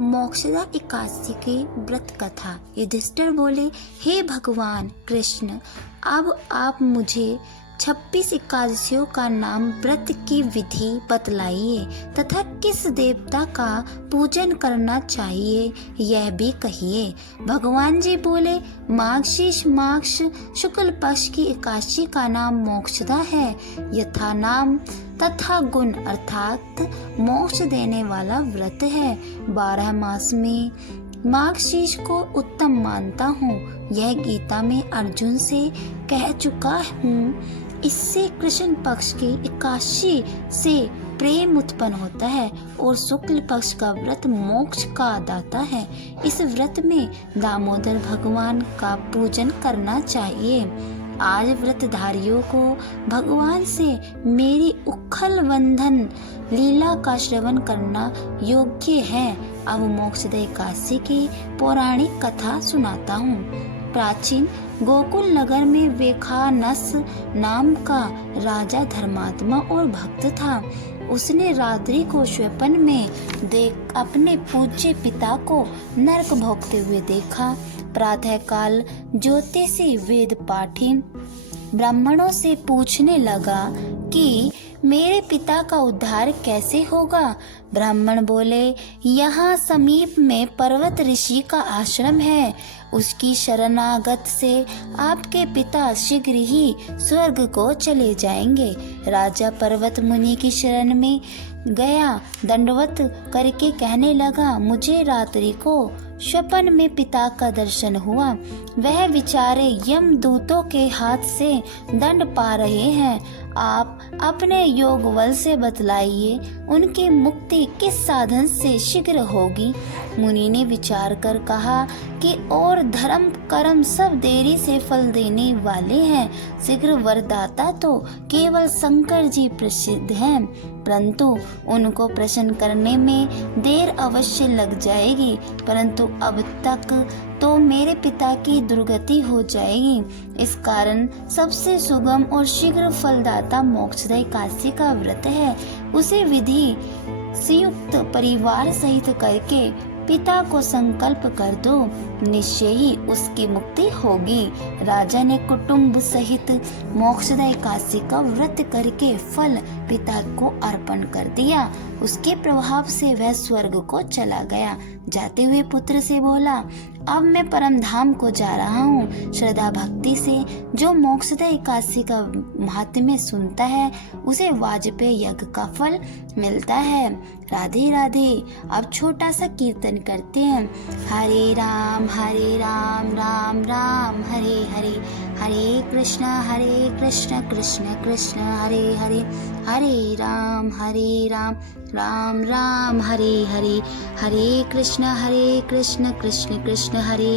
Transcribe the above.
मोक्षदा एकादशी की व्रत कथा। युधिष्ठिर बोले, हे भगवान कृष्ण, अब आप मुझे 26 एकादशियों का नाम, व्रत की विधि बतलाइए तथा किस देवता का पूजन करना चाहिए यह भी कहिए। भगवान जी बोले, माघशीष मास शुक्ल पक्ष की एकादशी का नाम मोक्षदा है। यथा नाम तथा गुण अर्थात मोक्ष देने वाला व्रत है। 12 मास में माघशीष को उत्तम मानता हूँ। यह गीता में अर्जुन से कह चुका हूँ। इससे कृष्ण पक्ष की एकादशी से प्रेम उत्पन्न होता है और शुक्ल पक्ष का व्रत मोक्ष का दाता है। इस व्रत में दामोदर भगवान का पूजन करना चाहिए। आज व्रतधारियों को भगवान से मेरी उखल बंधन लीला का श्रवण करना योग्य है। अब मोक्षदा एकादशी की पौराणिक कथा सुनाता हूँ। प्राचीन गोकुल नगर में वेखानस नाम का राजा धर्मात्मा और भक्त था। उसने रात्रि को स्वप्न में देख अपने पूज्य पिता को नरक भोगते हुए देखा। प्रातःकाल ज्योतिषी वेद पाठी ब्राह्मणों से पूछने लगा कि मेरे पिता का उद्धार कैसे होगा। ब्राह्मण बोले, यहाँ समीप में पर्वत ऋषि का आश्रम है। उसकी शरणागत से आपके पिता शीघ्र ही स्वर्ग को चले जाएंगे। राजा पर्वत मुनि की शरण में गया, दंडवत करके कहने लगा, मुझे रात्रि को स्वप्न में पिता का दर्शन हुआ। वह बेचारे यमदूतों के हाथ से दंड पा रहे हैं। आप अपने योग बल से बतलाइए, उनकी मुक्ति किस साधन से शीघ्र होगी। मुनि ने विचार कर कहा कि और धर्म कर्म सब देरी से फल देने वाले हैं। शीघ्र वरदाता तो केवल शंकर जी प्रसिद्ध हैं, परंतु उनको प्रसन्न करने में देर अवश्य लग जाएगी। परंतु अब तक तो मेरे पिता की दुर्गति हो जाएगी। इस कारण सबसे सुगम और शीघ्र फलदाता मोक्षदा एकादशी का व्रत है। उसे विधि संयुक्त परिवार सहित करके पिता को संकल्प कर दो, निश्चय ही उसकी मुक्ति होगी। राजा ने कुटुंब सहित मोक्षदा एकादशी का व्रत करके फल पिता को अर्पण कर दिया। उसके प्रभाव से वह स्वर्ग को चला गया। जाते हुए पुत्र से बोला, अब मैं परम धाम को जा रहा हूँ। श्रद्धा भक्ति से जो मोक्षदा एकादशी का महात्म्य सुनता है उसे वाजपेय यज्ञ का फल मिलता है। राधे राधे। अब छोटा सा कीर्तन करते हैं। हरे राम राम राम हरे हरे, हरे कृष्ण कृष्ण कृष्ण हरे हरे, हरे राम राम राम हरे हरे, हरे कृष्ण कृष्ण कृष्ण हरे